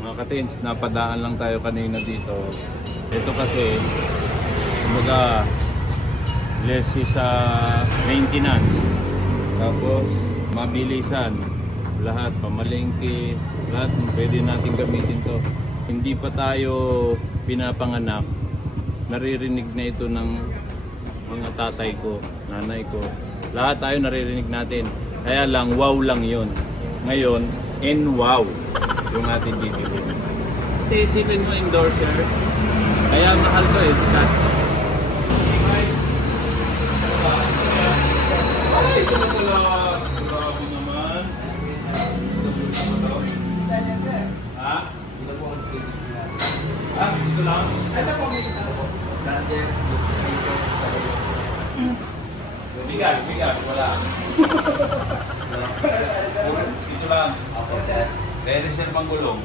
Mga katins, napadaan lang tayo kanina dito. Ito kasi, kumbaga, less sa maintenance. Tapos, mabilisan. Lahat, pamalengke, lahat pwede natin gamitin to. Hindi pa tayo pinapanganak, naririnig na ito ng mga tatay ko, nanay ko. Lahat tayo naririnig natin. Kaya lang, wow lang yon. Ngayon, wow yung ating bibili. Isipin mo, endorser. Kaya mahal to eh, sikat. Ay, ito na pala. Grabe naman. Ha? Ha? Ito lang? Ito po, may isa po. Bigas, wala. Ito lang. Re-reserve ang gulong.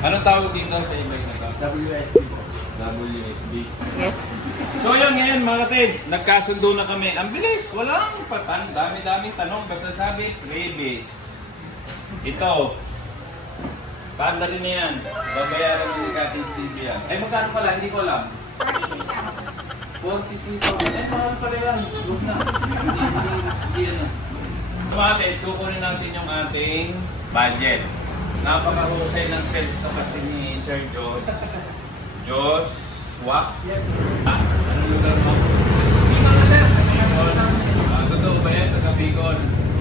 Anong tawag dito sa e-bike na ito? WSB. So yun ngayon mga katins, nagkasundo na kami. Ang bilis, walang patan. Dami-daming tanong. Basta sabi, freebies. Ito. Paanda rin na yan. Babayaran ng Katins TV yan. Ay magkano pala? Hindi ko alam. 42,000. Ay mahal pala yan. Huwag na. Hindi ano. Mga katins, kukunin natin yung ating budget. Napakahusay ng sales to kasi ni Sir Jos. Jos, Wak? Yes, sir. Anong lugar mo? Bicol na, sir. Bicol. Totoo ba yan? Taga-Bicol.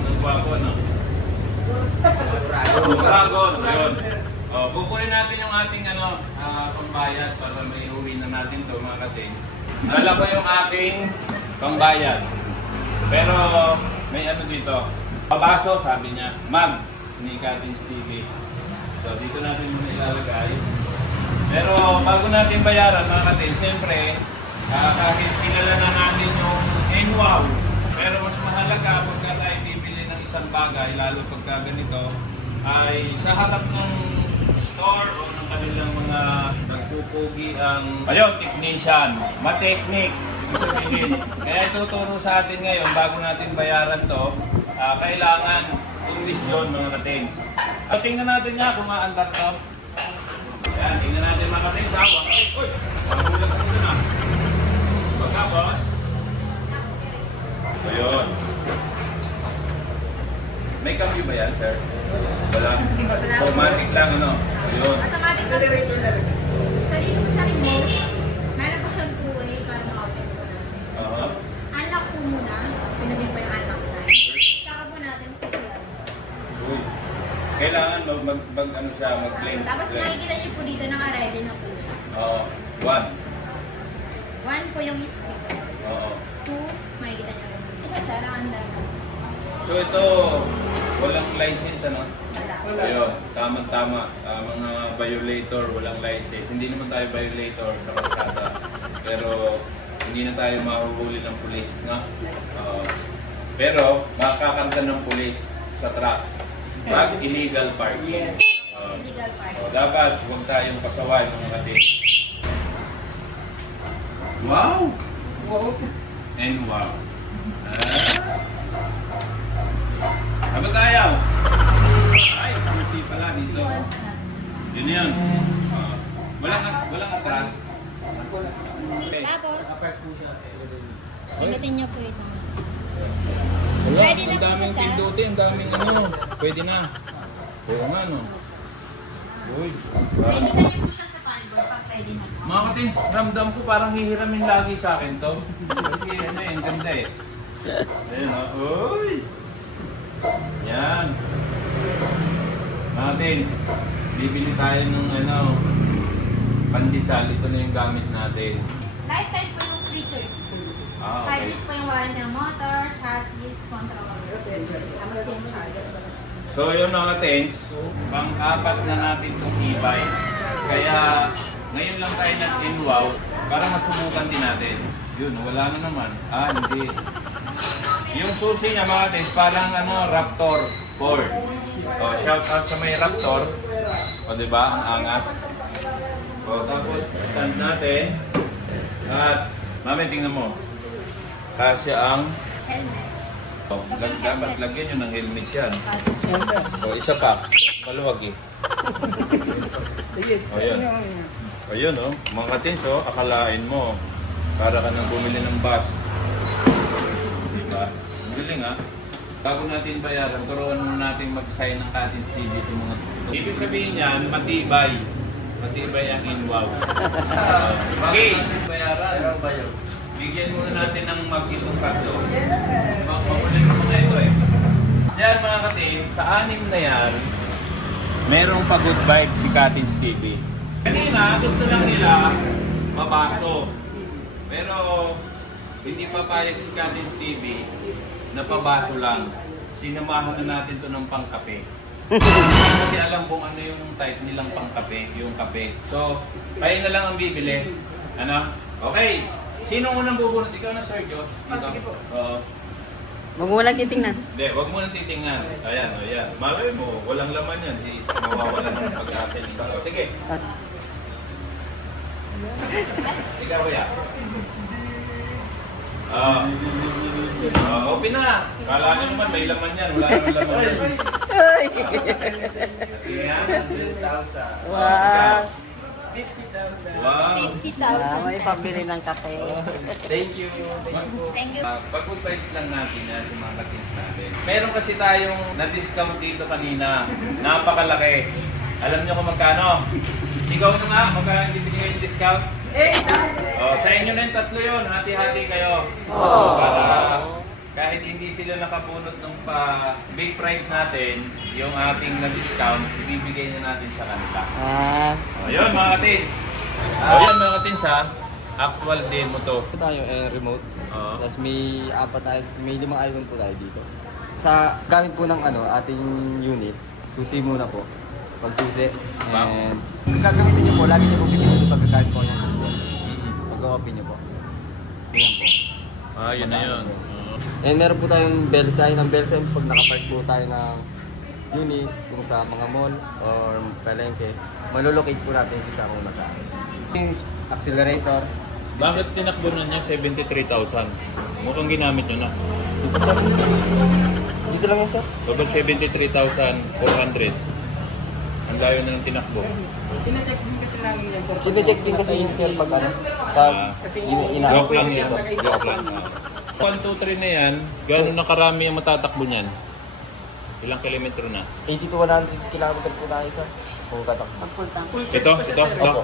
Ang gwapo, no? Dragon. Yun. Kukunin natin yung ating pambayad para may uwi na natin to mga katins. Nala ko yung aking pambayad. Pero may ano dito. Pabaso, sabi niya. Mag ni Katins TV. So dito natin muna ilalagay. Pero bago natin bayaran mga katins, siyempre kahit pinala na natin yung NWOW, pero mas mahalaga pagka tayo bibili ng isang bagay, lalo pagka ganito, ay sa harap ng store o ng kanilang mga nagpupugi ang technician, ma-technique, ibig sabihin. Kaya ituturo sa atin ngayon, bago natin bayaran to, kailangan kondisyon mga katins. At tingnan natin nga kung maandar to. Ayan, tingnan natin mga katins. Uy! Magulang ko na. Pagkapos. So yun. May cambio ba yan, sir? Wala. Automatic lang, ano? So yun. Automatic sa remote. Sa remote, meron pa siyang two-way para ma-open ko na. Unlock po muna. Pinagin pa yung unlock sign. Saka po natin susunod. Uy. Kailangan mag-blend. Tapos makikita niyo po dito naka-ready na po. Oo. 1. 1 po yung mistik. Oo. 2, makikita niyo. Isa sarang dalawa. So ito, walang license, ano? Wala. Ayun, tama-tama. Mga violator, walang license. Hindi naman tayo violator sa kalsada. Pero hindi na tayo mahuhuli ng pulis, no? Pero makakanta ng pulis sa truck. Pag illegal parking. Illegal parking. Dapat huwag tayong pasaway mga katins. Wow! And wow. Ano tayo? Ay, susi pala dito. Yun yan. Walang atras. Okay. Tapos, pinutin niyo po ito. Wala, Ready na ang po daming siya? pindutin, ang daming pwede na. Oo nga, no? Uy, Ready na niyo po siya sa palbor pag ready na po. mga katins, ramdam ko parang hihiramin lagi sa akin to. Kasi ang ganda eh. Ayun uy! Yan. Mga katins, bibili tayo ng pandesal. Ito na yung gamit natin. Lifetime po yung freezer. 5 Okay. years po yung warranty ng motor, chassis, control. Tapos yung charger. So yun mga katins, pang-apat na natin itong e-bike. Kaya ngayon lang tayo nag-inwow para masubukan din natin. Yun, wala na naman. Hindi. Yung susi niya mga katins, parang Raptor 4. Shout out sa may Raptor. Diba? Ang angas. Tapos stand natin. At mami, tingnan mo. Kasya ang Helmet. Oh, dapat lagyan nyo ng helmet yan. O, isa pa. Maluwag eh. O, yun. O, yun, oh. Mga katins, oh. Akalain mo. Para ka nang bumili ng bus. Diba? Ang galing, ha? Bago natin bayaran, turuan muna natin mag-sign ng Katins TV itong mga tuto. Ibig sabihin yan, matibay. Matibay ang inwaw. Okay, bayaran. Bigyan muna natin ng mag-itong karto. Makukunin mo na ito eh. Diyan mga katim, sa 6 na yan, merong pa-good vibe si Katins TV. Kanina, gusto lang nila mabaso. Pero hindi papayag si Katins TV na pabaso lang. Sinamahan na natin to ng pangkape. Kasi alam kung ano yung type nilang pangkape, yung kape. So, kayo na lang ang bibili. Ano? Okay. Sino unang bubunot? Ikaw na, Sir Josh. Sige po. Huwag mo lang titingnan. Hindi, huwag mo nang titingnan. Ayan, ayan. Malay mo, walang laman yan. Di mawawalan ng pag-asa yung tao. Sige. Ikaw kuya. Open na. Kala nyo naman, may laman yan. Wala naman laman yan. Ay! Sige nga. Wow! 50,000. Wow. 50,000. May pambili ng kape. Thank you. Thank you. Pag-good vibes lang natin yan sa mga katins natin. Meron kasi tayong na-discount dito kanina. Napakalaki. Alam nyo kung magkano? Sigaw nyo nga, magkano ibigay yung discount? Sa inyo na yung tatlo yun. Hati-hati kayo. Para kahit hindi sila nakabunot ng big price natin, yung ating na-discount, ibibigay na natin sa kanila. Ayun mga katins. Ayun mga katins ha. Actual demo to. Ito tayo remote. Oo. Tapos may 5 icon po tayo dito. Sa gamit po ng ating unit, susi muna po. Pag susi. And kung gagamitin niyo po, lagi niyo po pipiliin yung pagkagamit po yung susi. Pag-open niyo po. Ayan po. Yun na yun. And meron po tayong bell sign. Ang bell sign pag nakapark po tayo ng unit, kung sa mga mall or palengke, malolocate po natin kung saan muna sa akin. Yung accelerator. Bakit tinakbo na niya 73,000? Mukhang ginamit nyo na. Dito lang yan, sir. So, ba't 73,400? Ang layo na ng tinakbo. Sinecheck din kasi yun, sir, pag Joke lang yan. Joke lang. 1, 2, 3 na yan. Gano'n na karami ang matatakbo niyan? Ilang kilometro na? 80 to 100 kilometer po tayo, sir. Kung tatak. Pagpultang. Ito? Opo.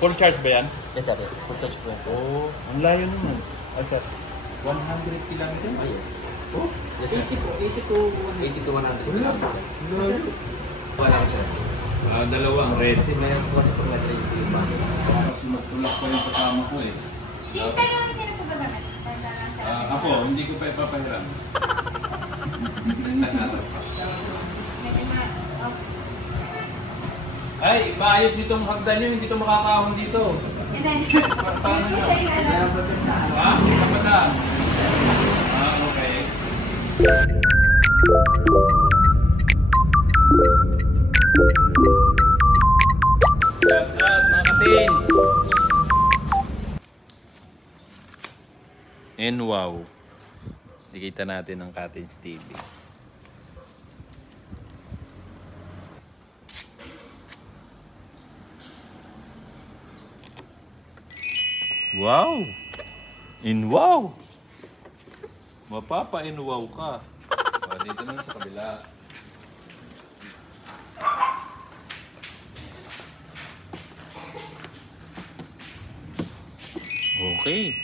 Full charge ba yan? Yes, sir. Full touch po yan. Oo. Ang layo naman. Yes, sir. 100 kilometers? Oh? Yes, sir. 80 to 100. Wala ko, sir. Dalawang red. Kasi mayroon po kasi pag na-trade po yung bago. Kasi magtulak pa yung kasama ko eh. Sino po gagamit? Ako, hindi ko pa ipapahiram. Isang araw pa. Ay, ipaayos ditong hagdan nyo, hindi ito makakahon dito. And then, Paano nyo? Ha? Kapadaan? Okay. Shout out mga katins! And wow, dikita natin ang Katins TV. Wow! In wow! Mapapa-in wow ka. Dito naman sa kabila. Okay.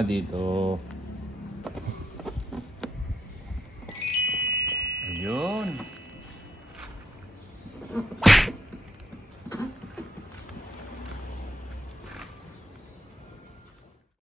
Dito.